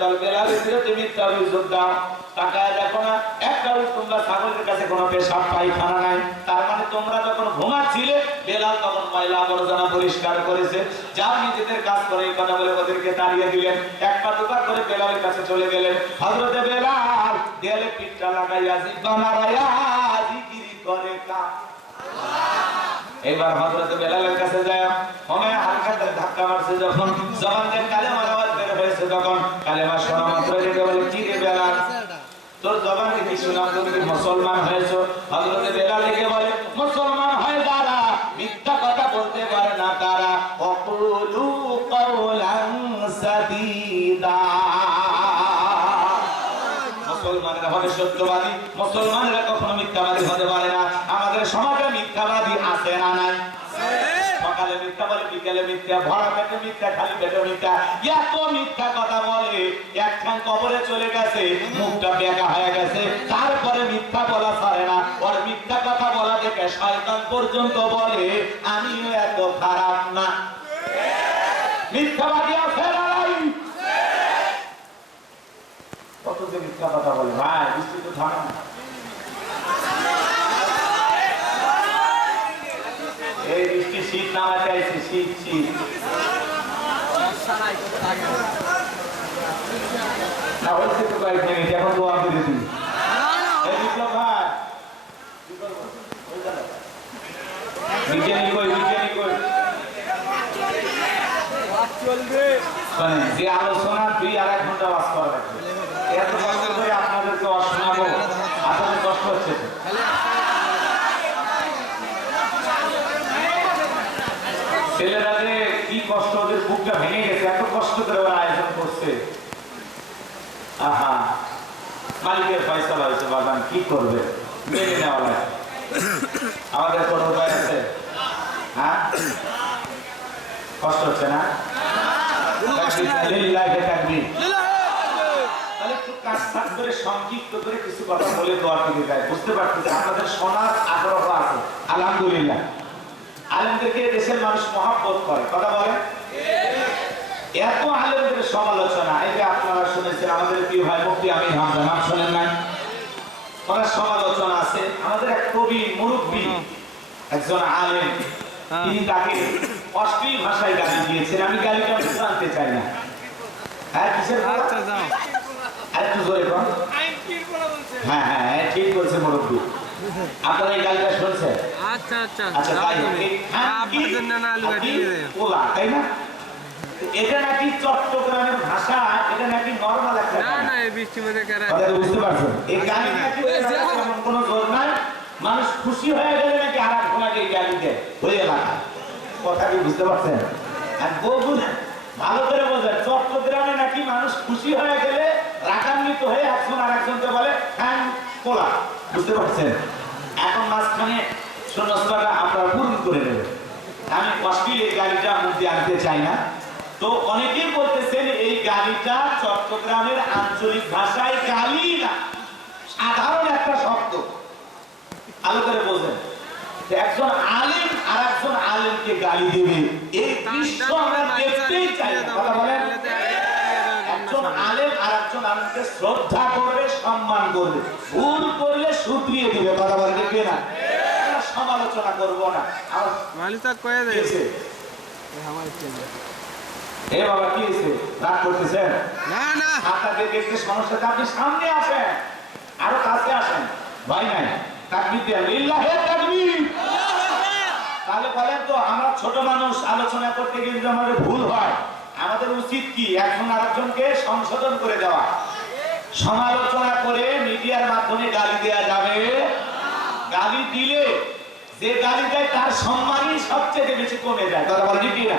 দল বেলালের বিরুদ্ধে মিথ্যা অভিযোগ দাও। তাকায় দেখো না, একটা তোমরা ছাগলের কাছে কোনো পেশাব পায়খানা নাই, তার মানে তোমরা যখন ঘুমাচ্ছিলে বেলাল তখন ময়লা আবর্জনা পরিষ্কার করেছে। যাও নিজেদের কাজ করে এই কথা বলে ওদেরকে তাড়িয়ে দিলেন। এক পা দুপা করে বেলালের কাছে চলে গেলেন। হযরতে বেলাল দেয়ালে পিঠটা লাগাইয়া জিহ্বা নাড়াইয়া জিকির করে কা। এবার হযরতে বেলালের কাছে যায়, ওমে হালকা করে ধাক্কা মারছে, যখন জবান দিয়ে কালেমার আওয়াজ বের হয়েছে, তখন কালেমা শোনা মাত্র রেগে বলে, কি রে বেলাল, তোর জবান থেকে শুনলাম তুমি মুসলমান হয়েছো। হযরতে বেলাল রেগে বলে, মুসলমান হয় যারা মিথ্যা কথা বলতে পারে না তারা, ওয়াকুলু কাওলান সাদীদা। মুসলমানরা হবে সত্যবাদী, মুসলমানরা কখনো মিথ্যাবাদী হতে পারে না। আমাদের সমাজে মিথ্যাবাদী আছে না নাই? সকালে মিথ্যা বলে, বিকেলে মিথ্যা, ভরা পেটে মিথ্যা, খালি পেটে মিথ্যা, এত মিথ্যা কথা বলে একখান কবরে চলে গেছে, মুখটা বেঁকা হয়ে গেছে, তারপরে মিথ্যা বলা ছাড়ে না। ওর মিথ্যা কথা বলা দেখে শয়তান পর্যন্ত বলে আমিও এত খারাপ না। মিথ্যাবাদী আছে না নাই? কত যে মিথ্যা কথা বলে ভাই, বৃষ্টি তো থামে না। এই বৃষ্টি শীত নামাতে আইছে, শীত শীত না হচ্ছে তো কয়েক মিনিট, এখন দোয়া করে দিই। এই বিপ্লব ভাই বিজ্ঞানী কই, বিজ্ঞানী কই, যে আলোচনা 2-2.5 ঘন্টা বাস করা লাগবে, এত কষ্ট করে আপনাদেরকে শোনাবো, আপনাদের কষ্ট হচ্ছে। ছেলেরা যে কি কষ্ট, ওদের বুকটা ভেঙে গেছে, এত কষ্ট করে ওরা আয়োজন করছে। আহা, মালিকের ফয়সালা হয়েছে, বাগান কি করবে, মেনে নেওয়া লাগে। আমাদের কোনো উপায় আছে? হ্যাঁ, কষ্ট হচ্ছে না? সংক্ষিপ্ত করে কিছু কথা বলে দোয়া থেকে যায়, বুঝতে পারছি আপনাদের শোনার আগ্রহ আছে, আলহামদুলিল্লাহ। আলেমদেরকে দেশের মানুষ মহব্বত করে, কথা বলেন। এত আলেমদের সমালোচনা, এই যে আপনারা শুনেছেন আমাদের প্রিয় ভাই মুফতি আমির হামজা, নাম শোনেন না? ওনার সমালোচনা আছে। আমাদের এক কবি মুরব্বী, একজন আলেম, তিনি তাকে অশ্লীল ভাষায় গালি দিয়েছেন। আমি গালিটা জানতে চাই না। হ্যাঁ, কিসের? আরেকটু জোরে বল। হ্যাঁ হ্যাঁ, ঠিক বলছে মুরব্বী। আপনারা এই গালিটা শুনছেন? আচ্ছা আচ্ছা আচ্ছা, তাই না? এটা নাকি চট্টগ্রামের ভাষা, এটা নাকি নরমাল একটা না না, এই বৃষ্টির মধ্যে বুঝতে পারছেন? এই গালি নাকি কোনো জোর নাই, মানুষ খুশি হয়ে গেলে নাকি আর এক ঘোড়াকে গালি দেয় ওই এলাকা। কথা কি বুঝতে পারছেন? আর বহু ভালো করে বোঝেন, চট্টগ্রামে নাকি মানুষ খুশি হয়ে গেলে রাগান্বিত হয়ে একজন আর একজনকে বলে হ্যাঁ পোলা, বুঝতে পারছেন? এখন মাঝখানে শূন্যস্থানটা আপনারা পূরণ করে নেবেন। আমি অশ্লীল এই গালিটা মুখ দিয়ে আনতে চাই না। তো অনেকেই বলতেছেন এই গালিটা চট্টগ্রামের আঞ্চলিক ভাষায় গালি না, সাধারণ একটা শব্দ। ভালো করে বোঝেন, একজন আলেম আর একজন আলেমকে গালি দেবে, এই দৃশ্য আমরা দেখতেই চাই না। কথা বলেন, একজন আলেম আর একজন আলেমকে শ্রদ্ধা করবে, সম্মান করবে, ভুল করলে শুধরিয়ে দিবে। কথা বলেন, দেখবে না, সমালোচনা করবো না। এ বাবা কি হয়েছে, রাগ করতেছেন? না না, আপনাদের দেখতে সমস্যা, আপনি সামনে আসেন, আরো কাছে আসেন। ভাই নাই তাকবীর দেন, লিল্লাহি তাকবীর। তাহলে বলেন তো, আমরা ছোট মানুষ আলোচনা করতে গিয়ে যদি আমাদের ভুল হয়, আমাদের উচিত কি একজন আরেকজনকে সংশোধন করে দেওয়া। সমালোচনা করে মিডিয়ার মাধ্যমে গালি দেওয়া যাবে। গালি দিলে যে গালি দেয় তার সম্মানই সবচেয়ে বেশি কমে যায়। কথা বলেন কি না?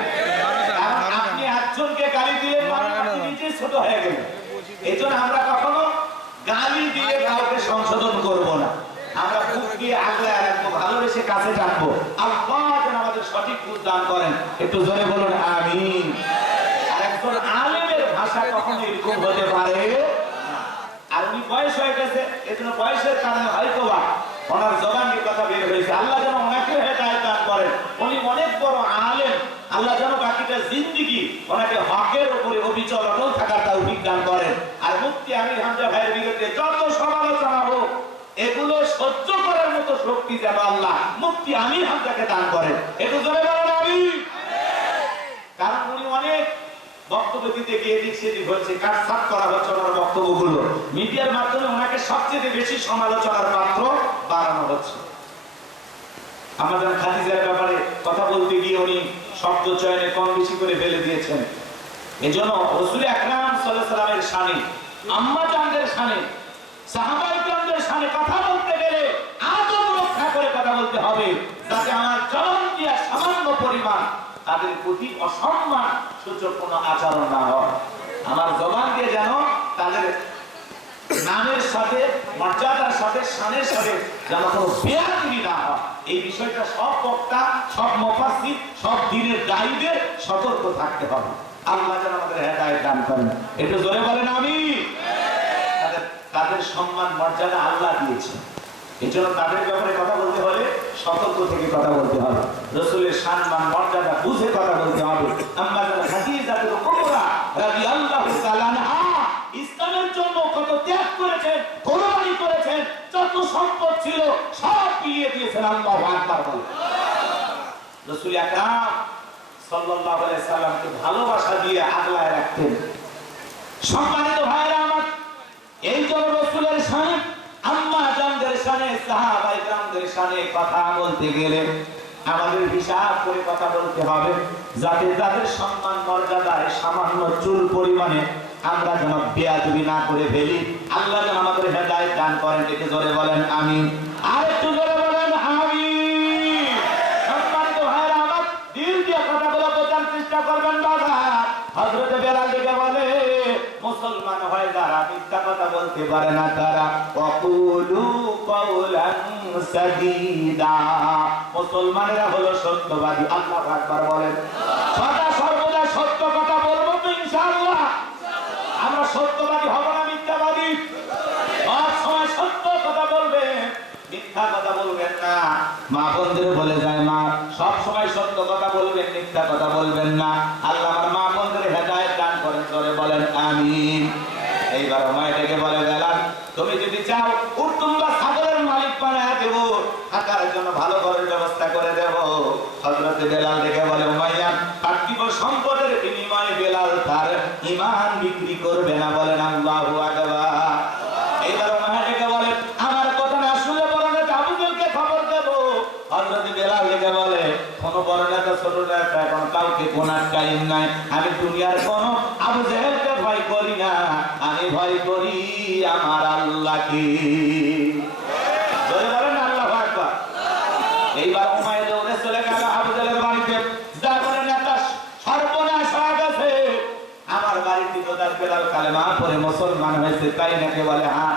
আপনি একজনকে গালি দিলেন মানে আপনি নিজেই ছোট হয়ে গেলেন। এই জন্য আমরা কখনো গালি দিয়ে কাউকে সংশোধন করব না। আমরা বুক দিয়ে আগলে রাখবো, ভালোবেসে কাছে রাখবো। আল্লাহ যেন আমাদের সঠিক বুঝ দান করেন। একটু জোরে বলুন আমিন। আর একজন আলেমের ভাষা কখনো এরকম হতে পারে। আর উনি বয়স হয়ে গেছে, এজন্য বয়সের কারণে হয়তো বা ওনার জবানের কথা বের হয়েছে। আল্লাহ যেন ওনাকে হেদায়েত দান করেন। উনি অনেক বড় আলেম, আল্লাহ যেন বাকিটা জিন্দেগি ওনাকে হকের উপরে অবিচল অটল থাকার তৌফিক দান করেন। শক্তি যেন আল্লাহ মুফতি আমির হামজাকে দান করেন। একটু জোরে বলেন আমিন। কারণ উনি অনেক বক্তব্য দিতে গিয়ে এদিক সেদিক হচ্ছে, কাটছাট করা হচ্ছে ওনার বক্তব্যগুলো, মিডিয়ার মাধ্যমে ওনাকে সবচেয়ে বেশি সমালোচনার পাত্র বাড়ানো হচ্ছে। আমাদের খাদিজার ব্যাপারে কথা বলতে গিয়ে উনি শব্দ চয়নে কম বেশি করে ফেলে দিয়েছেন। এজন্য রাসূল আকরাম সাল্লাল্লাহু আলাইহি ওয়াসাল্লামের শানে, আম্মা জানদের শানে, সাহাবায়ে কেরামদের শানে কথা বলতে গেলে আদব রক্ষা করে কথা বলতে হবে, যাতে আমার জবান দিয়ে সামান্য পরিমাণ তাদের প্রতি অসম্মান সূচক কোনো আচরণ না হয়। আমার জবান দিয়ে যেন তাদের নামের সাথে, মর্যাদার সাথে, শানের সাথে যেন কোনো বেয়াদবি না হয়। এই বিষয়টা সব বক্তা, সব মুফাসসির, সব দ্বীনের দায়ীদের সতর্ক থাকতে হবে। আল্লাহ যেন আমাদের হেদায়েত দান করেন। একটু জোরে বলেন আমিন। তাদের সম্মান মর্যাদা আল্লাহ দিয়েছেন, এজন্য তাদের ব্যাপারে কথা বলতে হলে সতর্ক থেকে কথা বলতে হবে, রাসূলের সম্মান মর্যাদা বুঝে কথা বলতে হবে। আম্মা খাদিজাতুল কুবরা রাদিয়াল্লাহু তাআলা আনহা ইসলামের জন্য কত ত্যাগ করেছেন, কোরবানি করেছেন, যত সম্পদ ছিল সব দিয়ে দিয়েছেন। আল্লাহু আকবার বলেন। রাসূল আকরাম সাল্লাল্লাহু আলাইহি সাল্লামকে ভালোবাসা দিয়ে আগলায় রাখতেন। সম্মানিত ভাইরা আমার, এই জন্য রাসূলের শানে, আম্মা জানদের শানে, সাহাবায়ে কেরামদের শানে কথা বলতে গেলে আমাদের হিসাব করে কথা বলতে হবে, যাতে তাদের সম্মান মর্যাদায় সামান্য চুল পরিমাণে আমরা যেন বেয়াদবি না করে ফেলি। আল্লাহ যেন আমাদের হেদায়েত দান করেন। এতে জোরে বলেন আমিন। আর একটু জোরে বলেন আমিন। সম্মানিত ভাইরা আমার, দিল দিয়ে কথাগুলো বোঝার চেষ্টা করবেন। বাবা হযরত বেলাল দিকে বলে, মুসলমান হয় যারা মিথ্যা কথা বলতে পারে না তারা ওয়াকুলু কাওলান সাদীদা, মুসলমানেরা হলো সত্যবাদী। আল্লাহু আকবার বলেন। সদা সর্বদা সত্য কথা বলবো তো ইনশাআল্লাহ। আমরা সত্যবাদী হব না মিথ্যাবাদী? সব সময় সত্য কথা বলবেন, মিথ্যা কথা বলবেন না। মা বোনদের বলে যায়, মা সব সময় সত্য কথা বলবেন, মিথ্যা কথা বলবেন না। আল্লাহ আমার মা বোনদের হেদায়েত দান করেন। জোরে বলেন আমিন। এইবার উমাইয়া ডেকে বলে, বেলাল তুমি যদি চাও উটুম বা ছাগলের মালিক বানায় দেব, থাকার জন্য ভালো ঘরের ব্যবস্থা করে দেব। হযরত বেলাল ডেকে বলে, উমাইয়া পার্থিব সম্পদের বিনিময়ে বেলাল তার ঈমান বিক্রি করবে না। বলেন আল্লাহু আকবার। এইবার উমাইয়া ডেকে বলে, আমার কথা না শুনে বড় নেতা আবু জেহেলকে খবর দেব। হযরত বেলাল ডেকে বলে, কোন বড় নেতা ছোট নেতা এখন কাউকে কোনার টাইম নাই। আমি দুনিয়ার কোন আবু জেহেলকে ভয় করি না, আমি ভয় করি আমার আল্লাহকে। বলেন আল্লাহু আকবার। এইবার উমাইয়া দৌড়ে চলে গেল আবু জেহেলের বাড়িতে। যা করে নেতা সর্বনাশ হয়ে গেছে, আমার বাড়িতে তো তার বেলাল কালেমা পড়ে মুসলমান হয়েছে, তাই নাকি? বলে হ্যাঁ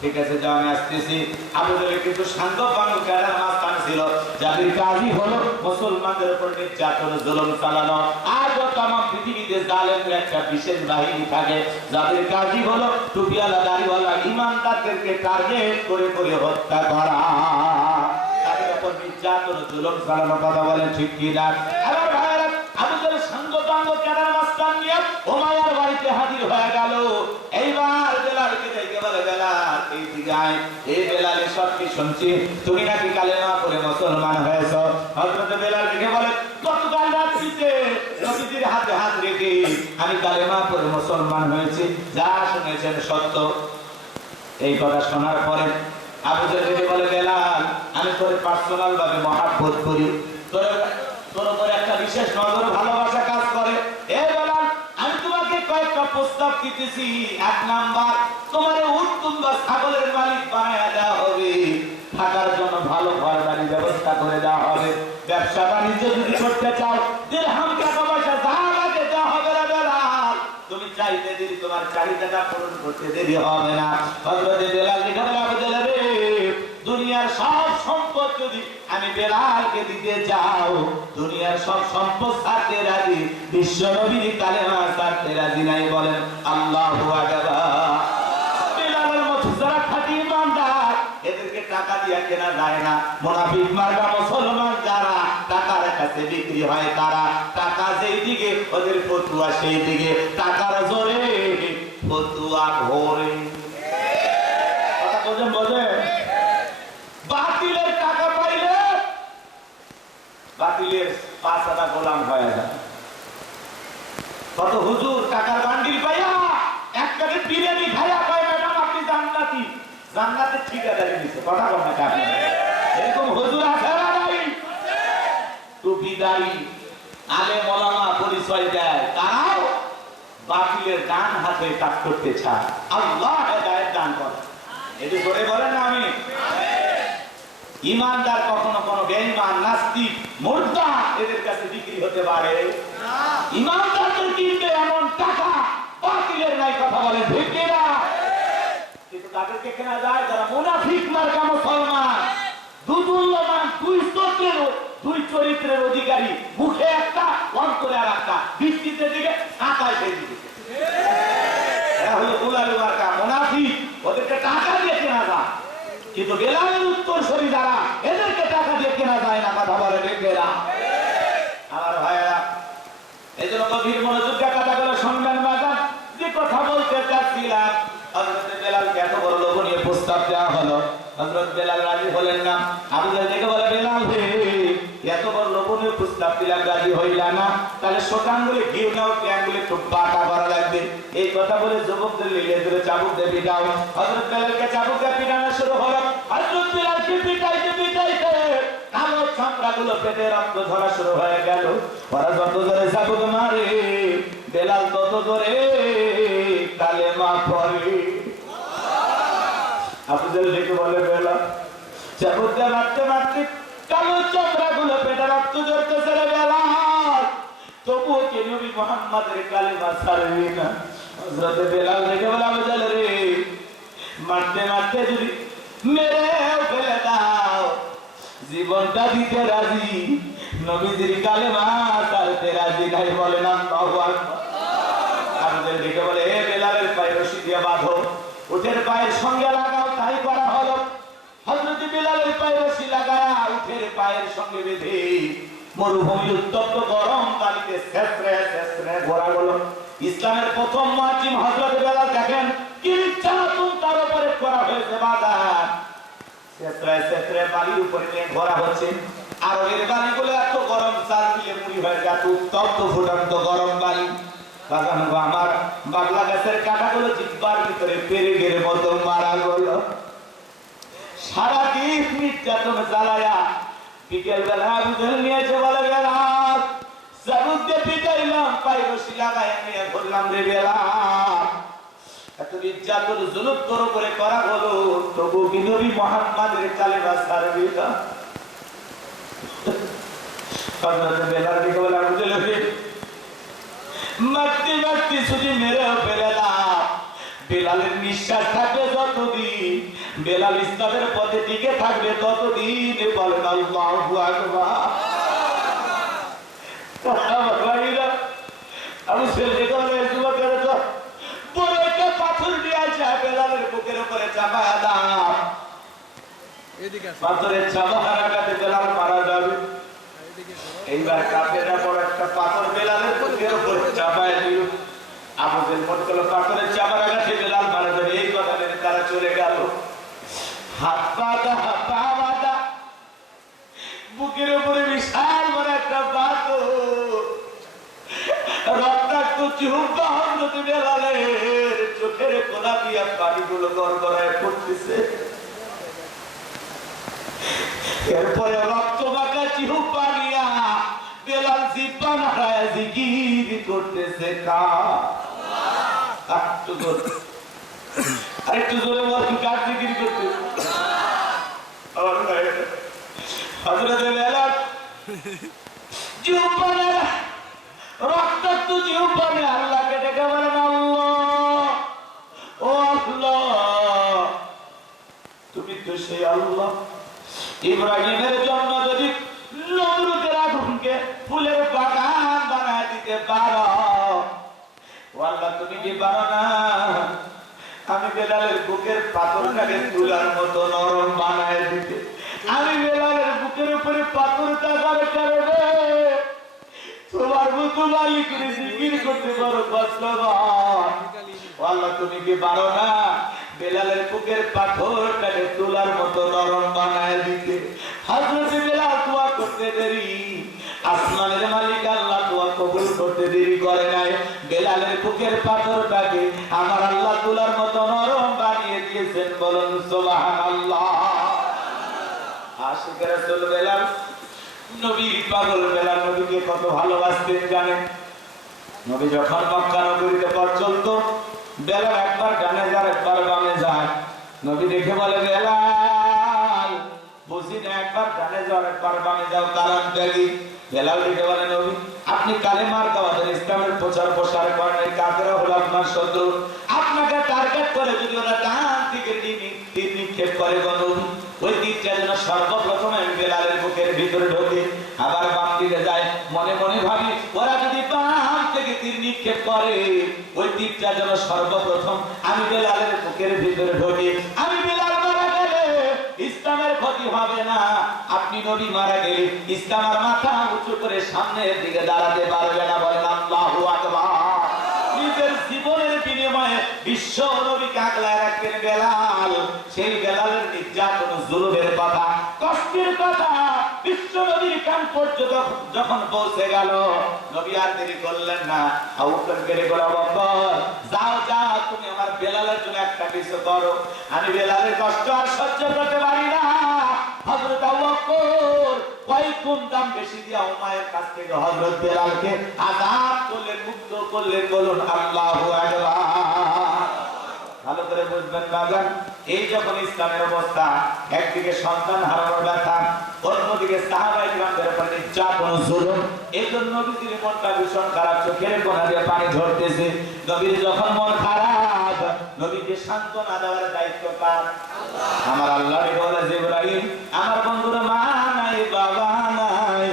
ঠিক আছে, যাও আমি আসতেছি। আবু জেহেল কিন্তু শান্ত বানু ক্যাডার মাস্তান ছিল, যাদের কাজই হলো মুসলমানদের উপর নির্যাতন জুলুম চালানো। আজও तमाम পৃথিবীতে জালেমের একটা বিশেষ বাহিনী থাকে, যাদের কাজই হলো টুপিওয়ালা দাড়িওয়ালা ইমানদারদেরকে টার্গেট করে করে হত্যা করা, তাদের উপর নির্যাতন জুলুম চালানো। কথা বলেন ঠিক কি না? এবার ভাইরা আবু জেহেল শান্ত বানু ক্যাডার মাস্তান নিয়ে উমাইয়ার বাড়িতে হাজির হয়ে গেল। এইবার বেলালকে দেখে বলে, বেলাল এই দিকে আয়। এই বেলাল সব কি শুনছি, তুমি নাকি কালেমা পড়ে মুসলমান হয়েছো। হযরত বেলাল দেখে বলে, গতকাল রাত্রিতে নবীজির হাতে হাত রেখে আমি কালেমা পড়ে মুসলমান হয়েছি, যা শুনেছেন সত্য। এই কথা শোনার পরে আবু জেহেল দেখে বলে, বেলাল আমি তোর পার্সোনাল ভাবে মহব্বত করি, তোর উপর একটা বিশেষ নজর ভালোবাসা কাজ করে। এ বেলাল আমি তোমাকে কয়েকটা প্রস্তাব দিতেছি। এক নাম্বার, তোমার উট কিংবা ছাগলের মালিক বানায় দেওয়া হবে, থাকার জন্য ভালো ঘর বাড়ির ব্যবস্থা করে দেওয়া হবে, ব্যবসা বাণিজ্য যদি করতে চাও দিরহাম টাকা পয়সা যা লাগে দেওয়া হবে না। বেলাল তুমি চাইতে দেরি, তোমার চাহিদাটা পূরণ করতে দেরি হবে না। হযরত বেলাল লিখে আবু জেহেল রে, দুনিয়ার সব সম্পদ যদি আমি বেলালকে দিতে চাও, দুনিয়ার সব সম্পদ ছাড়তে রাজি, বিশ্ব নবীর কালেমা ছাড়তে রাজি নাই। বলেন আল্লাহু আকবার। বেলালের মতো যারা খাঁটি ইমানদার, এদেরকে টাকা দিয়ে কেনা যায় না। মুনাফিক মার্কা মুসলমান যারা টাকার কাছে বিক্রি হয়, তারা টাকা যেই দিকে ওদের ফতুয়া সেই দিকে, টাকার জোরে ফতুয়া ঘোরে। কথা বোঝেন? বাতিলের টাকা বাতিলের 5 আনা গোলাম হয়ে যায়। কত হুজুর টাকার বান্ডিল পাইয়া এক প্লেট বিরিয়ানি খাইয়া কয় ম্যাডাম আপনি জান্নাতি, জান্নাতে ঠিকাদারি দিছে। কথা বল না কাকে? এরকম হুজুর আছে না নাই? টুপিদারি আলেম ওলামা পরিচয় দেয়, তারাও বাতিলের ডান হাতে কাজ করতে চায়। আল্লাহ হেদায়েত দান করে। এটি করে বলেন না আমি? ইমানদার কখনো কোনো বেঈমান নাস্তিক মুর্দা এদের কাছে বিক্রি হতে পারে না। ইমানদারদের কিনতে এমন টাকা বাতিলের নাই। কথা বলে ঠিক না? কিন্তু তাদেরকে কেনা যায় যারা মুনাফিক মার্কা মুসলমান, দুদুল্যমান, দুই চরিত্রের অধিকারী, মুখে একটা অন্তরে আর একটা, বৃষ্টিতে দিকে ছাতায় সেই দিকে। এরা হলো গুলালু মার্কা মুনাফিক, ওদেরকে টাকা দিয়ে কেনা যায়। কিন্তু বেলালের উত্তরসূরি যারা, এদেরকে টাকা দিয়ে কেনা যায় না। কথা বলে বেলা আমার ভাইয়েরা, এই জন্য গভীর মনোযোগ কথাগুলো শুনবেন। বাজার যে কথা বলতে চাচ্ছিলাম, হযরত বেলালকে এত বড় লোভনীয় প্রস্তাব দেওয়া হলো, হযরত বেলাল রাজি হলেন না। আবু জাহেল দেখে বলে, বেলাল হে, এত বড় লোভনীয় প্রস্তাব দিলাম, রাজি হইলা না, তাহলে শোটাঙ্গুলে ঘিউ নাও, ট্যাঙ্গুলে একটু পাকা করা লাগবে। এই কথা বলে যুবকদের লিলে ধরে চাবুক দিয়ে পিটাও। হযরত বেলালকে চাবুক দিয়ে পিটানো শুরু হলো। হযরত বেলালকে পিটাইতে পিটাইতে কালো চামড়াগুলো পেটে রক্ত ঝরা শুরু হয়ে গেল। ওরা যত জোরে চাবুক মারে, বেলাল তত জোরে কালেমা পড়ে। আবু জাহেল দেখে বলে, বেলাল চাবুক দিয়ে মারতে মারতে কালো চামড়াগুলো পেটে রক্ত ঝরতেছে রে বেলাল, তবুও কি নবী মুহাম্মাদের কালেমা ছাড়বি না? হযরত বেলাল দেখে বলে, আবু জাহেল রে, মারতে মারতে যদি মেরেও ফেলে দাও, জীবনটা দিতে রাজি, নবীজির কালেমা ছাড়তে রাজি নাই। বলেন আল্লাহু আকবার। আবু জাহেল দেখে বলে, এ বেলালের পায়ে রশি দিয়ে বাঁধো, উটের পায়ের সঙ্গে লাগাও। তাই করা হলো। হযরত বেলালের পায়ে রশি লাগায়া উটের পায়ের সঙ্গে বেঁধে মরুভূমির উত্তপ্ত গরম পানিতে ছেঁচড়ে ছেঁচড়ে ঘোরা হলো। ইসলামের প্রথম মুয়াজ্জিন হযরত বেলাল, দেখেন কি নির্যাতন তার উপরে করা হয়েছে। বাজার ছেঁচড়ে ছেঁচড়ে বালির উপরে নিয়ে ঘোরা হচ্ছে। আর এর বালিগুলো এত গরম, চাল দিলে মুড়ি হয়ে যায়, উত্তপ্ত ফুটন্ত গরম বালি। আমার বাগলা গাছের কাঁটাগুলো জিহ্বার ভিতরে পেরেকের মতো মারা গেল। সারাদিন নির্যাতন জ্বালায়া বিকেল বেলা আবু জাহেল নিয়েছে বলে, বেলাল চাবুক দিয়ে পিটাইলাম, পায়ে রশি লাগাইয়া নিয়ে বললাম, রে বেলাল এত নির্যাতন জুলুম তোর উপরে করা হলো, তবু কি নবী মুহাম্মাদের কালেমা ছাড়বি না? বেলাল দেখে বলে, আবু জাহেল মারতে মারতে যদি মেরেও ফেলে দাও, বেলালের নিঃশ্বাস থাকবে যতদিন, বেলাল ইসলামের পথে টিকে থাকবে ততদিন। বলেন আল্লাহু আকবার। আবু জাহেল দেখে বলে, যুবকেরা তো বড় একটা পাথর নিয়ে আসে, বেলালের বুকের উপরে চাপায়া দাও। পাথরের চাপা হারাকাতে বেলাল মারা যাবে। এইবার কাফেররা বড় একটা পাথর বেলালের বুকের উপরে চাপায়া দিল। আবু জাহেল মনে করলো পাথরের চাপা লাগাতে বেলাল মারা যাবে। এই কথা ভেবে তারা চলে গেল। হাত পাতা পা বাঁধা, বুকের উপরে বিশাল বড় একটা পাথর, রক্তাক্ত জিহ্বা হযরত বেলালের চোখের কোনা দিয়া পানিগুলো গড়গড়ায় পড়তেছে। এরপরে রক্ত মাখা জিহ্বা নিয়া বেলাল জিহ্বা নাড়ায় জিকির করতেছে। আরেকটু জোরে বলুন, কার জিকির করতেছে? হযরত বেলাল জিহ্বা নাড়া, রক্তাক্ত জিহ্বা নিয়ে আল্লাহকে ডেকে বলেন, আল্লাহ ও আল্লাহ, তুমি তো সেই আল্লাহ ইব্রাহিমের জন্য যদি নমরুদের আগুনকে ফুলের বাগান বানায় দিতে পারো, আল্লাহ তুমি কি পারো না আমি বেলালের বুকের পাথরটাকে তুলার মতো নরম বানায় দিতে? আমি বেলালের বুকের উপরে পাথরটা করে কারণে তোমার মতো মালিক করে জিকির করতে পারো কষ্ট হয়। আল্লাহ তুমি কি পারো না বেলালের বুকের পাথরটাকে তুলার মতো নরম বানায় দিতে? হযরত বেলাল দোয়া করতে দেরি পাথরটাকে আমার আল্লাহ তুলার মতো নরম বানিয়ে দিয়েছেন। বলুন সুবহানাল্লাহ। আশিক রাসূল বেলাল, নবীর পাগল বেলাল নবীকে কত ভালোবাসতেন জানেন? নবী যখন মক্কা নগরীতে পথ চলত, বেলাল একবার ডানে যায় একবার বামে যায়। নবী দেখে বলে, বেলাল বুঝি না, একবার ডানে যাও একবার বামে যাও, কারণটা কি? বেলাল দেখে বলে, নবী আপনি কালেমার দাওয়াতের ইসলামের প্রচার প্রসার করেন, এই কাফেররা হলো আপনার শত্রু, আপনাকে টার্গেট করে যদি ওরা ডান দিকে তীর নিক্ষেপ করে, নবী ওই তীরটা যেন সর্বপ্রথম বেলালের বুকের ভিতরে ঢোকে, আবার বাম দিকে যায়। মনে মনে ভাবি, ওরা যদি বাম থেকে তীর নিক্ষেপ করে, ওই তীরটা যেন সর্বপ্রথম আমি বেলালের বুকের ভিতরে ঢোকে। আমি বেলাল মারা গেলে ইসলামের ক্ষতি হবে না, আপনি নবী মারা গেলে ইসলামের মাথা উঁচু করে সামনের দিকে দাঁড়াতে পারবে না। বলেন আল্লাহু আকবার। নিজের জীবনের বিনিময়ে বিশ্ব নবীকে আগলায় রাখবেন বেলাল। সেই বেলালের নির্যাতন জুলুমের কথা, কষ্টের কথা বিশ্ব নবীর কান পর্যন্ত যখন পৌঁছে গেল, নবী আর দেরি করলেন না। আবু বকর বলে, আবু বকর যাও যাও, তুমি আমার বেলালের জন্য একটা কিছু করো, আমি বেলালের কষ্ট আর সহ্য করতে পারি না। হযরত আবু বকর কয়েক গুণ দাম বেশি দিয়ে উমাইয়ের কাছ থেকে হযরত বেলালকে আযাদ করলেন, মুক্ত করলেন। বলুন আল্লাহু আকবার। ভালো করে বুঝবেন বাজান, এই যখন ইসলামের অবস্থা, একদিকে সন্তান হারানোর ব্যথা, অন্যদিকে সাহাবায়ে কিরামদের উপর নির্যাতন জুলুম, এই জন্য নবীর মনটা ভীষণ খারাপ, চোখের কোণা দিয়ে পানি ঝরতেছে। নবীর যখন মন খারাপ, নবীকে সান্ত্বনা দেওয়ার দায়িত্ব কার? আমার আল্লাহ বলে, জিবরাইল আমার বন্ধুর মা নাই বাবা নাই,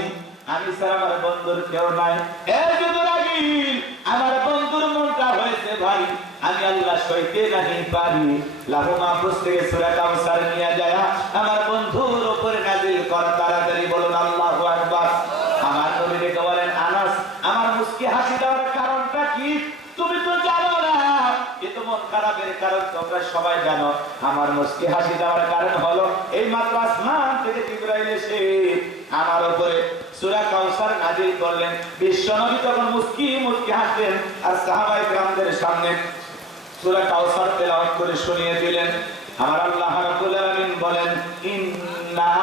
আমি ছাড়া আমার বন্ধুর কেউ নাই। এ জিবরাইল আমার বন্ধুর মনটা হয়েছে ভারী, আমি আল্লাহ সইতে নাহি পারি, লাহু মাহফুজ থেকে সূরা কাউসার নিয়ে যায় আমার বন্ধুর উপরে নাযিল কর তাড়াতাড়ি। বলুন আল্লাহু আকবার। আমার নবী ডেকে বলেন, আনাস আমার মুস্কি হাসি দেওয়ার কারণটা কি? তুমি তো জানো না, এ তো মন খারাপের কারণ তোমরা সবাই জানো। আমার মুস্কি হাসি দেওয়ার কারণ হলো এই মাত্র আসমান থেকে জিবরাইল এসে আমার উপরে সূরা কাউসার নাযিল করলেন। বিশ্ব নবী তখন মুস্কি মুস্কি হাসলেন আর সাহাবায়ে কিরামদের সামনে সূরা কাউসার তেলাওয়াত করে শুনিয়ে দিলেন। আমার আল্লাহ রাব্বুল আলামিন বলেন, ইন্না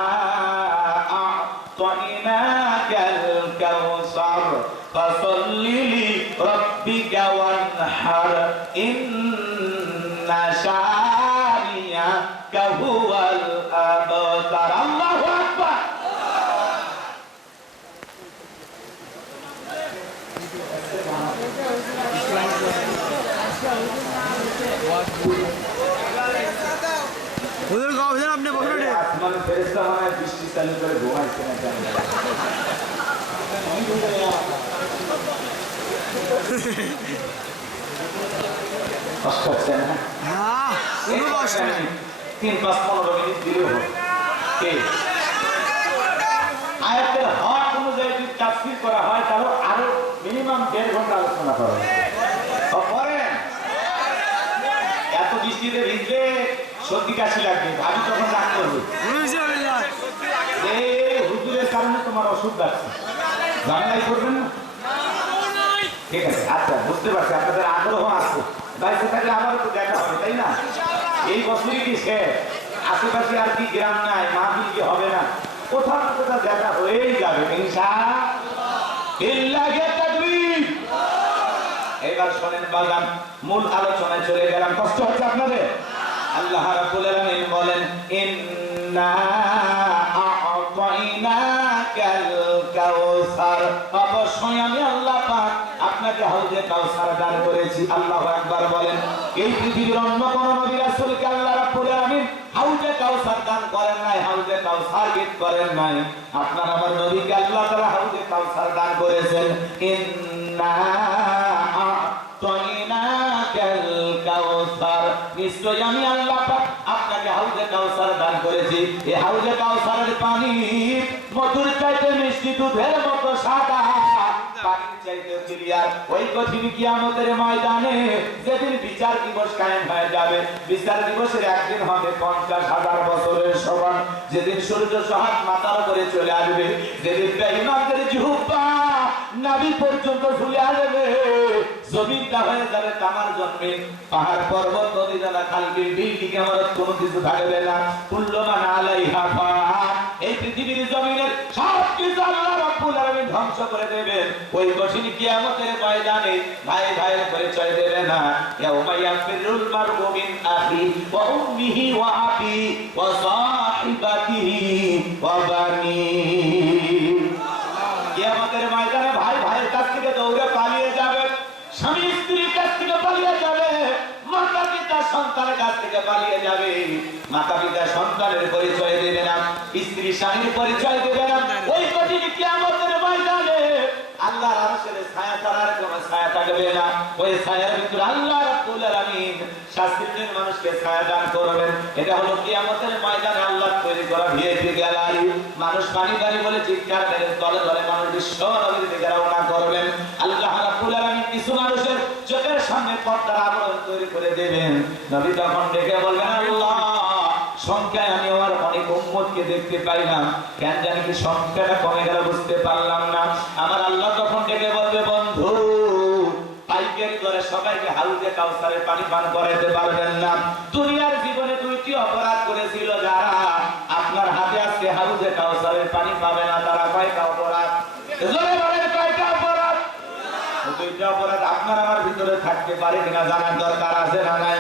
আ'তাইনাকাল কাউসার ফাসাল্লি লিরাব্বিকা ওয়ানহার ইন্না শানিয়াকা হুয়াল আবতার। আল্লাহু আকবার। হুজুর গাওছেন আপনি বসুন। আসমানে ফেরেশতা মানে বৃষ্টি চালু করে ঘুমাইছে না জানেন? কষ্ট হচ্ছে না? হ্যাঁ, কোনো কষ্ট নেই। 3-5-15 মিনিট দিলেও হবে। কে আয়াতের হক অনুযায়ী যদি তাফসীর করা হয় তাহলে আরো মিনিমাম 1.5 ঘন্টা আলোচনা করা হবে। পড়েন, এত বৃষ্টিতে ভিজলে সর্দি কাশি লাগবে, ভাবি তখন রাগ করবে, হুজুরের কারণে তোমার অসুখ লাগছে, ঝামেলাই করবেন না। ঠিক আছে, আচ্ছা বুঝতে পারছি আপনাদের আগ্রহ আছে, বাইরে থাকলে আমারও তো দেখা হবে, তাই না? এই বছরই কি শেষ, আশেপাশে আর কি গ্রাম নাই, মাহফিল কি হবে না, কোথাও না কোথাও দেখা হয়েই যাবে ইনশাআল্লাহ। তাকবীর। এবার শোনেন বাগান, মূল আলোচনায় চলে গেলাম। কষ্ট হচ্ছে আপনাদের? আল্লাহ রাব্বুল আলামিন বলেন, ইন্না আ'তাইনাকাল কাউসার, অবশ্যই আমি আল্লাহ পাক আপনাকে হাউজে কাউসার দান করেছি। আল্লাহু আকবার বলেন। এই পৃথিবীর অন্য কোন নবী রাসূলকে আল্লাহ রাব্বুল আলামিন হাউজে কাউসার দান করেন নাই, হাউজে কাউসার গীত করেন নাই। আপনার আমার নবীকে আল্লাহ তাআলা হাউজে কাউসার দান করেছেন। ইন্না আ'তাইনাকাল কাউসার, নিশ্চয় আমি আল্লাহ পাক আপনাকে হাউজে কাউসার দান করেছি। এই হাউজে কাউসারের পানি মধুর চাইতে মিষ্টি, দুধের মতো সাদা, পানির চাইতে ক্লিয়ার। ওই কঠিন কিয়ামতের ময়দানে যেদিন বিচার দিবস কায়েম হয়ে যাবে, বিচার দিবসের একদিন হবে 50,000 বছরের সমান। যেদিন সূর্য সহাত মাথার উপরে চলে আসবে, যেদিন বেঈমানদের জিহ্বা নাভি পর্যন্ত ঝুলে আসবে, জমিনটা হয়ে যাবে তামার জন্মে, পাহাড় পর্বত নদী নালা খাল বিল বিল্ডিং আমার কোনো কিছু থাকবে না। কুল্লুমান আলাইহা ফান, এই পৃথিবীর জমিনের সব কিছু আল্লাহ রাব্বুল আলামিন ধ্বংস করে দেবেন। ওই কঠিন কিয়ামতের ময়দানে ভাই ভাইয়ের পরিচয় দেবে না। ইয়াউমা ইয়াফিরুল মারউ মিন আখি ওয়া উম্মিহি ওয়া আবি ওয়া সাহিবাতিহি ওয়া বানি। কিয়ামতের ময়দানে ভাই ভাইয়ের কাছ থেকে দৌড়ে পালিয়ে যাবে, স্বামী স্ত্রীর কাছ থেকে পালিয়ে যাবে, মাতা পিতা সন্তানের কাছ থেকে পালিয়ে যাবে। মাতা পিতা সন্তানের পরিচয় দেবে না, স্ত্রী স্বামীর পরিচয় দেবে না। ওই কঠিন কিয়ামতের ময়দানে আল্লাহর আরশের ছায়া ছাড়ার কোনো ছায়া থাকবে না। ওই ছায়ার ভিতরে আল্লাহ রাব্বুল আলামিন শাস্তির মানুষকে ছায়া দান করবেন। এটা হলো কিয়ামতের ময়দানে আল্লাহ তৈরি করা ভিআইপি গ্যালারি। মানুষ পানি পানি বলে চিৎকার করে তলে তলে মানুষ বিশ্ব নবীর দিকে রওনা করবেন। আল্লাহ রাব্বুল আলামিন কিছু মানুষের চোখের সামনে পর্দার আবরণ তৈরি করে দেবেন। নবী তখন ডেকে বলবেন, আল্লাহ সংখ্যায় আমি আমার অনেক উম্মতকে দেখতে পাইলাম, কেন জানি কি সংখ্যাটা কমে গেল বুঝতে পারলাম না। আমার আল্লাহ তখন ডেকে বলবে, বন্ধু পাইকারি করে সবাইকে হাউজে কাউসারের পানি পান করাইতে পারবেন না। দুনিয়ার জীবনে দুইটি অপরাধ করেছিল যারা, আপনার হাতে আজকে হাউজে কাউসারের পানি পাবে না। তারা কয়টা অপরাধ? জোরে বলেন কয়টা অপরাধ? দুইটা অপরাধ আপনার আমার ভিতরে থাকতে পারে কিনা জানার দরকার আছে না নাই?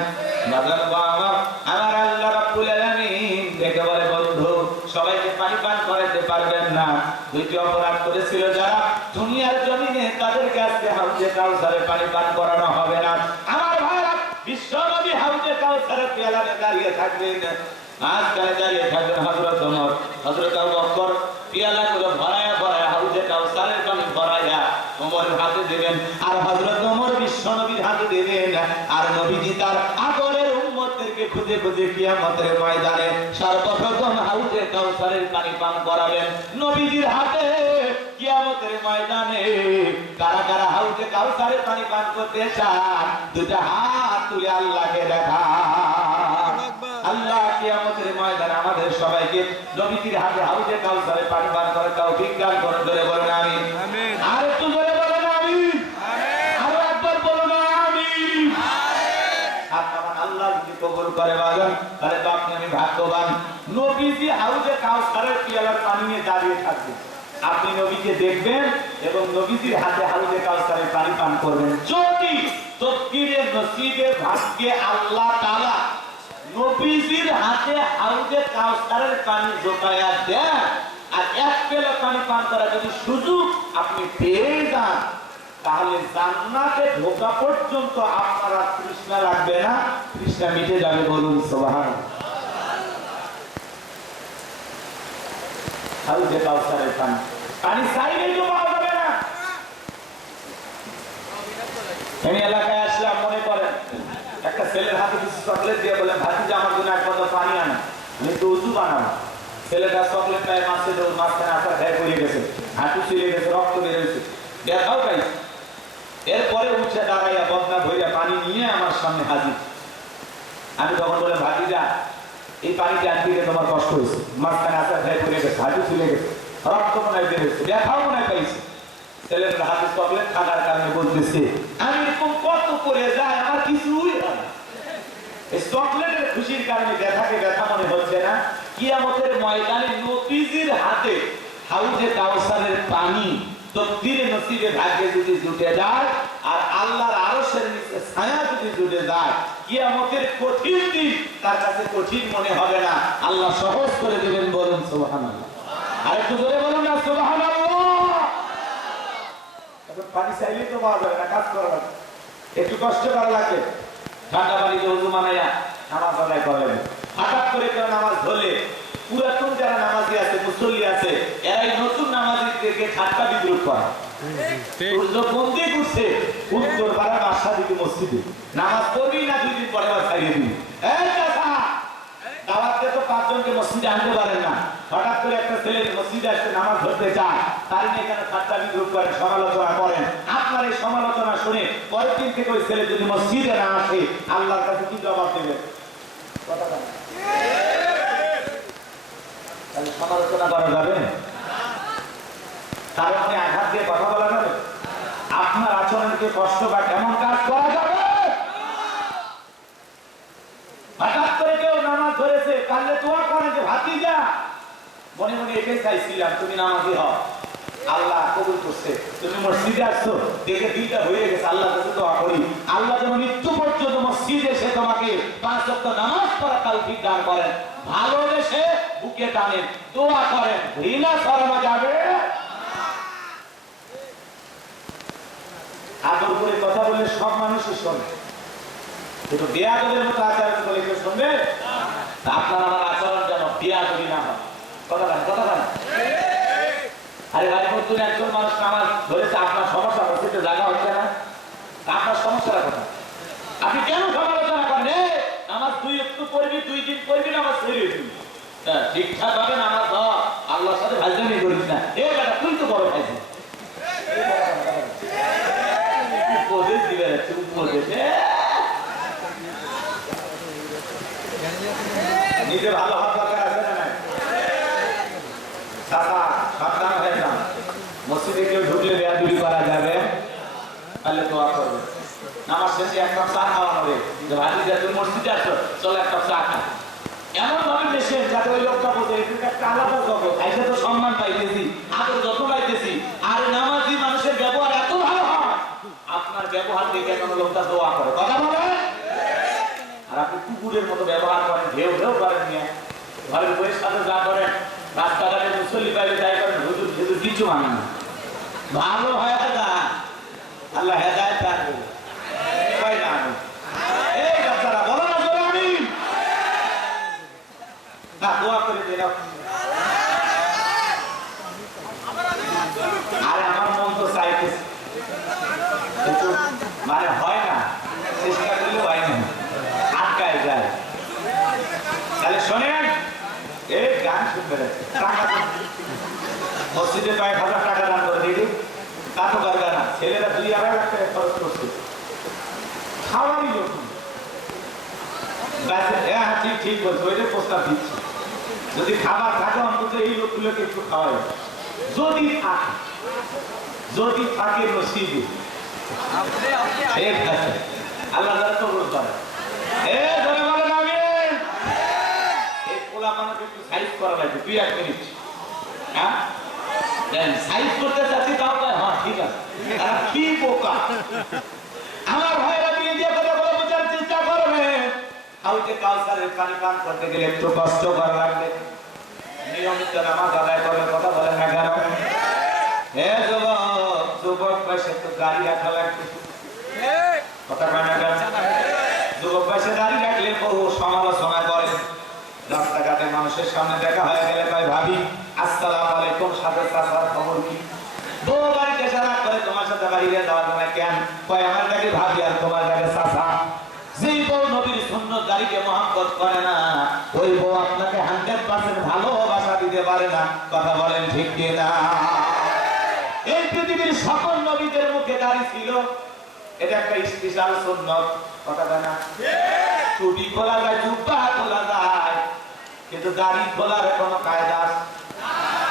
আমার আল্লাহ রাব্বুল আলামিন দেখে বলে, বন্ধু সবাইকে পানি পান করাইতে পারবেন না। দুইটি অপরাধ করেছিল যারা, দুনিয়ার জমিনে তাদেরকে আজকে হাউজে কাউসারের পানি পান করানো হবে না। আমার ভাইরা, বিশ্ব নবী হাউজে কাউসারের পেয়ালাতে দাঁড়িয়ে থাকবেন। আজকালে দাঁড়িয়ে থাকবেন হযরত ওমর, হযরত আবু বকর পেয়ালাগুলো ভরায়া ভরায়া হাউজে কাউসারের পানি ভরায়া ওমরের হাতে দেবেন, আর হযরত ওমর বিশ্ব নবীর হাতে দেবেন। আর নবীজি তার আগরের উম্মতদেরকে খুঁজে খুঁজে কিয়ামতের ময়দানে সর্বপ্রথম হাউজে কাউসারের পানি পান করাবেন নবীজির হাতে। কিয়ামতের ময়দানে কারা কারা হাউজে কাউসারের পানি পান করতে চান, দুটা হাত তুলে আল্লাহকে দেখান। আল্লাহ কিয়ামতের ময়দানে আমাদের সবাইকে নবীজির হাতে হাউজে কাউসারের পানি পান করার তৌফিক দান করুন। ধরে বলেন আমিন। আর একটু ধরে বলেন আমিন। আরো একবার বলুন আমিন। আপনারা আল্লাহ যদি কবুল করে বাজান, তাহলে তো আপনি আমি ভাগ্যবান। নবীজি হাউজে কাউসারের পিয়ালার পানি নিয়ে দাঁড়িয়ে থাকবেন, আপনি নবীকে দেখবেন এবং নবীজির হাতে হাউজে কাউসারের পানি পান করবেন। যদি তকদীরে নসিবে ভাগ্যে আল্লাহ তাআলা নবীজির হাতে হাউজে কাউসারের পানি জোটায়া দেন, আর এক পেলে পানি পান করার যদি সুযোগ আপনি পেয়ে যান, তাহলে জান্নাতে ঢোকা পর্যন্ত আপনার তৃষ্ণা লাগবে না, তৃষ্ণা মিটে যাবে। বলুন সুবহানাল্লাহ। হাউজে কাউসারের পানি, পানি চাইলেই তো পাওয়া যাবে না। আমি এলাকায় আসলাম, মনে করেন একটা ছেলের হাতে কিছু চকলেট দিয়ে বলে, ভাতিজা আমার জন্য এক বোতল পানি আনো, আমি তো উজু বানাবো। ছেলেটা চকলেট পায়, মাঝখানে আসার খায় পড়ে গেছে, হাঁটু ছিঁড়ে গেছে, রক্ত বেরোয়েছে, ব্যথাও পাইছে। এরপরে উঠে দাঁড়াইয়া বদনা ভইরা পানি নিয়ে আমার সামনে হাজির। আমি তখন বলে, ভাতিজা এই পানিটা আনতে গিয়ে তোমার কষ্ট হয়েছে, মাঝখানে আসার খায় পড়ে গেছে, হাঁটু ছিঁড়ে গেছে, রক্ত মনে হয় বেরোয়েছে, ব্যথাও মনে হয় পাইছে। ছেলেটার হাতে চকলেট খাওয়ার কারণে বলতেছে, আমি এরকম কত করে যাই, আমার কিছুই হয় না। এই চকলেটের খুশির কারণে ব্যথাকে ব্যথা মনে হচ্ছে না। কিয়ামতের ময়দানে নবীজির হাতে হাউজে কাউসারের পানি তকদীরে নসিবে ভাগ্যে যদি জুটে যায়, আর আল্লাহর আরশের নিচে ছায়া যদি জুটে যায়, কিয়ামতের কঠিন দিন তার কাছে কঠিন মনে হবে না, আল্লাহ সহজ করে দিবেন। বলুন সুবহানাল্লাহ। আরেকটু জোরে বলুন না সুবহানাল্লাহ। এখন পানি চাইলেই তো পাওয়া যাবে না, কাজ করা লাগবে, একটু কষ্ট করা লাগবে। ঠান্ডা পানিতে ওযু বানাইয়া নামাজ আদায় করলেন, হঠাৎ করে কেউ নামাজ ধরলে পুরাতন যারা নামাজি আছে, মুসল্লি আছে, এরাই নতুন নামাজিদেরকে ঠাট্টা বিদ্রুপ করে। বন্দি করছে উত্তর পাড়ার বাসা দিকে মসজিদে নামাজ পড়বি না, 2 দিন পরে আবার ছাড়িয়ে দিবি। দাওয়াতে তো 5 জনকে মসজিদে আনতে পারেন না, হঠাৎ করে একটা ছেলে মসজিদে আসতে নামাজ ধরতে চায়, তার নিয়ে কেন ঠাট্টা বিদ্রুপ করেন, সমালোচনা করেন। আপনার এই সমালোচনা শুনে পরের দিন থেকে ওই ছেলে যদি মসজিদে না আসে, আল্লাহর কাছে কি জবাব দেবে? কথা বলেন। সমালোচনা করা যাবে, তার আপনি আঘাত দিয়ে কথা বলা যাবে? আপনার আচরণকে কষ্ট বা কেমন কাজ করা যাবে? হঠাৎ করে কেউ নামাজ ধরেছে, পারলে দোয়া করেন যে ভাতিজা, মনে মনে এটাই চাইছিলাম তুমি নামাজি হও, আল্লাহ কবুল করছে, তুমি মসজিদে আসছো, দেখে দিলটা হয়ে গেছে, আল্লাহর কাছে দোয়া করি, আল্লাহ যেন মৃত্যু পর্যন্ত মসজিদে এসে তোমাকে 5 ওয়াক্ত নামাজ পড়ার তৌফিক দান করেন। ভালোবেসে বুকে টানেন, দোয়া করেন, ঘৃণা ছড়ানো যাবে। আদর করে কথা বললে সব মানুষই শোনে, কিন্তু বেয়াদবের মতো আচরণ করলে কেউ শুনবে? আপনার আমার আচরণ যেন বেয়াদবি না হয়। কথা বলেন, কথা বলেন। আরে ভাই, তুমি একজন মানুষ নামাজ ধরেছে, আপনার সমস্যা হচ্ছে, তো জায়গা হচ্ছে না, আপনার সমস্যাটা কথা আপনি কেন সমালোচনা করেন? নামাজ তুই একটু করবি, 2 দিন করবি, নামাজ ছেড়ে দিবি, ঠিকঠাক ভাবে নামাজ ধর, আল্লাহর সাথে ভাইজানি করিস না। এই বেটা তুই তো বড় খাইছি, উপদেশ দিবে, উপদেশ নিজে ভালো হওয়ার দরকার আছে না? নাই? দাদা সাবধান হয়ে যান, মসজিদে কেউ ঢুকলে বেয়াদবি করা যাবে, তাহলে দোয়া করবে। নামাজ শেষে 1 কাপ চা খাওয়ানো হবে, যে ভাতিজা তুমি মসজিদে আসো, চলো 1 কাপ চা খা। এমন ভাবে মেশে যাতে ওই লোকটা বোঝে এটা একটা আলাদা জগৎ, আইসা তো সম্মান পাইতেছি, আদর যত পাইতেছি, আর নামাজি মানুষের ব্যবহার এত ভালো হয়, আপনার ব্যবহার দেখে কোনো লোকটা দোয়া করে। কথা বলে। আর আপনি কুকুরের মতো ব্যবহার করেন, ঢেউ ঢেউ করেন, নিয়ে ঘরের বইয়ের সাথে যা করেন, রাস্তাঘাটে মুসল্লি পাইলে যাই করেন, হুজুর হুজুর কিছু মানে না। ভালো হয় না, আল্লাহ হেদায়েত দান করুন। এই বাচ্চারা বলো না জোরে আমিন। না, দোয়া করে দিন। আরে আমার মন তো চাইতেছে, কিন্তু মানে হয় না, চেষ্টা করলে হয় না, আটকায় যায়। তাহলে শোনেন, এই গান শুনবে, মসজিদে কয়েক হাজার টাকা দান করে দিবি, তা তো দরকার না। ছেলেরা 2-2.5 লাখ টাকা খরচ করছে, খাওয়ারই লোক। হ্যাঁ, ঠিক ঠিক বলছো, ওই যে প্রস্তাব দিচ্ছি, যদি খাবার থাকে অন্তত এই লোকগুলোকে একটু খাওয়াই, যদি থাকে, যদি থাকে নসিবে, ঠিক আছে, আল্লাহ তাআলা কবুল করে। ধরে বলেন আমিন। এই পোলা মানুষ একটু সাইজ করা লাগবে, 2-1 মিনিট। হ্যাঁ, সাইজ করতে চাচ্ছি, তাও হ্যাঁ ঠিক আছে, কি বোকা আমার ভাইরা দিয়ে দিয়ে কথা বলে বোঝার চেষ্টা করবে। হাউজে কাউসারের পানি পান করতে গেলে একটু কষ্ট করা লাগবে, নিয়মিত নামাজ আদায় করবে। কথা বলেন না কেন? হে যুবক, যুবক বয়সে তো গাড়ি রাখা লাগবে, কথা বলেন না কেন? যুবক বয়সে গাড়ি রাখলে বহু সমালোচনা করে, রাস্তাঘাটে মানুষের সামনে দেখা হয়ে গেলে ভাই ভাবি আসসালামু আলাইকুম, সাথে চাচার খবর কি? বউ বাড়িতে সারা করে তোমার সাথে বাইরে যাওয়ার জন্য কেন কয়, আমার কাছে ভাবি আর তোমার কাছে চাচা। যেই বউ নবীর সুন্নত গাড়িকে মহব্বত করে না, ওই বউ আপনাকে 100% ভালোবাসা দিতে পারে না। কথা বলেন ঠিক কিনা? এই পৃথিবীর সকল নবীদের মুখে দাড়ি ছিল, এটা একটা স্পেশাল সুন্নত। কথা বলে না? টুপি খোলা যায়, জুব্বা খোলা যায়, কিন্তু দাড়ি খোলার কোনো কায়দা আছে?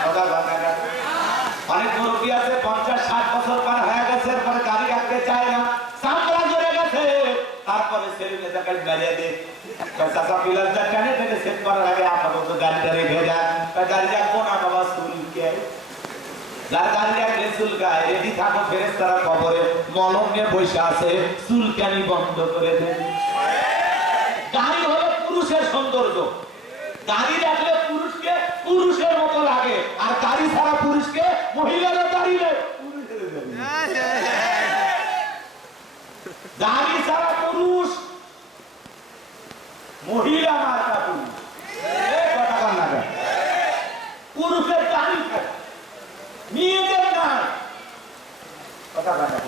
কথা বলে না? অনেক মুরব্বী আছে 50-60 বছর পার হয়ে গেছে, এরপরে দাড়ি রাখতে চায় না, চামড়া ধরে গেছে, তারপরে ছেলে দেখায় গাড়িয়ে দে, চাচা পিলারটা টানে থেকে সেট করার আগে আপাতত গাড়িটা রেখে যান। গাড়ি রাখবো না বাবা, চুলকে যার গাড়ি রাখলে চুলকায়, রেডি থাকো, ফেরেশতারা কবরে মলম নিয়ে বসে আছে, চুলকানি বন্ধ করে দেন। গাড়ি হলো পুরুষের সৌন্দর্য, গাড়ি রাখলে পুরুষকে পুরুষের মতো লাগে, আর গাড়ি ছাড়া পুরুষকে মহিলারা দাঁড়িয়ে গাড়ি ছাড়া পুরুষ, মহিলা মার্কা পুরুষ। পুরুষের দাড়ি থাকে, মেয়েদের নাই। কথা বলা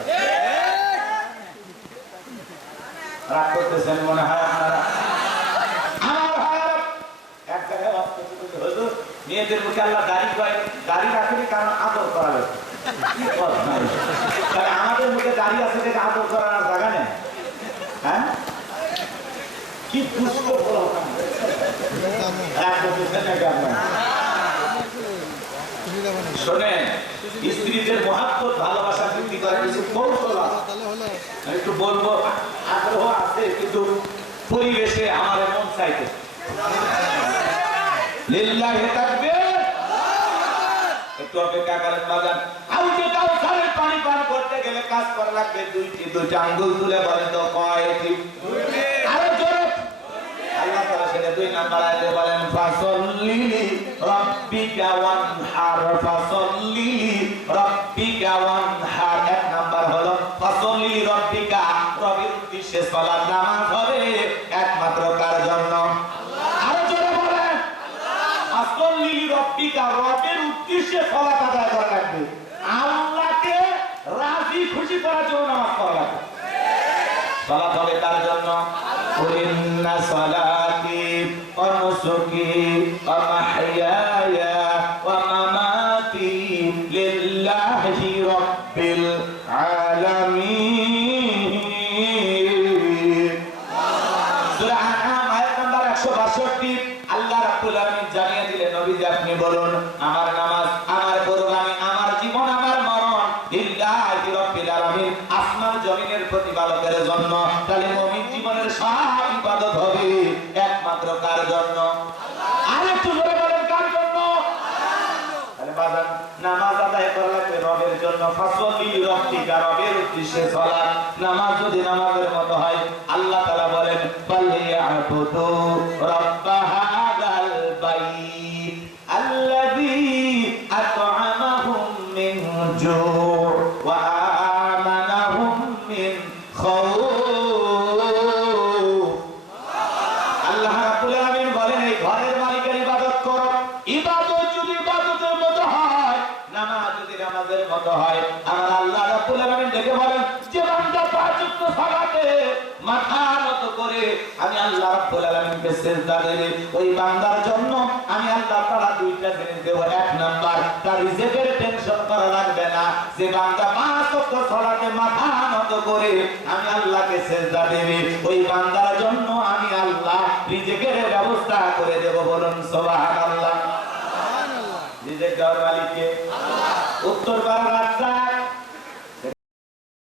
রাগ করতেছেন মনে হয় আপনারা? এক জায়গায় মেয়েদের মুখে আল্লাহ দাড়ি কয়, দাড়ি রাখেনি কারণ আদর করা লাগে। আমাদের মুখে দাড়ি আছে দেখে আদর করার আর জায়গা নেই। হ্যাঁ, কি পুষ্প রাগ করতেছেন নাকি আপনার? শোনেন, স্ত্রীদের মহাব্বত ভালোবাসা বৃদ্ধি করার কিছু কৌশল আছে। আমি একটু বলবো, আগ্রহ আছে কিন্তু পরিবেশে আমার মন চাইতে লিল্লাহি তাকবীর। একটু অপেক্ষা করেন বাজান। আউতে কাউসারের পানি পান করতে গেলে কাজ করা লাগবে দুইটা আঙ্গুল তুলে বলেন তো কয়টি? আরো জোরে। আল্লাহ তাআলা সেটা 2 নাম্বার আয়াতে বলেন ফাসাল্লি রাব্বিকা ওয়ানহার, ফাসাল্লি রাব্বিকা ওয়ানহার। 1 নাম্বার হলো ফাসাল্লি রাব্বিকা, রবের উদ্দেশ্যে সালাত নামাজ হবে একমাত্র কার জন্য? আরো জোরে বলেন ফাসাল্লি রাব্বিকা, রবের উদ্দেশ্যে সালাত আদায় করা লাগবে। আল্লাহকে রাজি খুশি করার জন্য নামাজ পড়া লাগবে। সালাত হবে কার জন্য? ইন্না সালাতি ওয়া নুসুকি ওয়া মাহইয়ায়া ওয়া মামাতি লিল্লাহি রাব্বিল আলামিন। সূরা আনআম আয়াত নাম্বার 162। আল্লাহ রাব্বুল আলামিন জানিয়ে দিলেন, নবীজি আপনি বলুন, আমার নামাজ, আমার কোরবানি, আমার জীবন, আমার মরণ লিল্লাহি রাব্বিল আলামিন, আসমান জমিনের প্রতিপালকের জন্য। তাহলে মুমিন জীবনের সব ইবাদত হবে একমাত্র কার জন্য? আর একটু জোরে বলেন কার জন্য? তাহলে বাজান, নামাজ আদায় করা লাগবে রবের জন্য। ফাসাল্লি রাব্বিকা, রবের উদ্দেশ্যে সালাত। নামাজ যদি নামাজের মতো হয়, আল্লাহ তাআলা বলেন ফালিয়াবুদু রাব্ব হাযাল বাইত আল্লাযী আত'আমাহুম মিন জু' ওয়া আমানাহুম মিন খাউফ। আল্লাহ রাব্বুল আলামিন বলেন, এই ঘরের মালিকের ইবাদত করো। ইবাদত যদি ইবাদতের মতো হয়, নামাজ যদি নামাজের মতো হয়, আমার আল্লাহ রাব্বুল আলামিন দেখে বলেন, যে বান্দা 5 ওয়াক্ত সালাতে মাথা নত করে আমি আল্লাহ রাব্বুল আলামিনকে সিজদা দেবে, ওই বান্দার জন্য আমি আল্লাহ তাআলা 2টা জিনিস দেব। 1 নাম্বার, তার রিজিকের টেনশন করা লাগবে না। যে বান্দা 5 ওয়াক্ত সালাতে মাথা নত করে আমি আল্লাহকে সিজদা দেবে, ওই বান্দার জন্য আমি আল্লাহ রিজিকের ব্যবস্থা করে দেব। বলুন সুবহানাল্লাহ। রিজিক দেওয়ার মালিক কে? উত্তর পাড়ার রাস্তা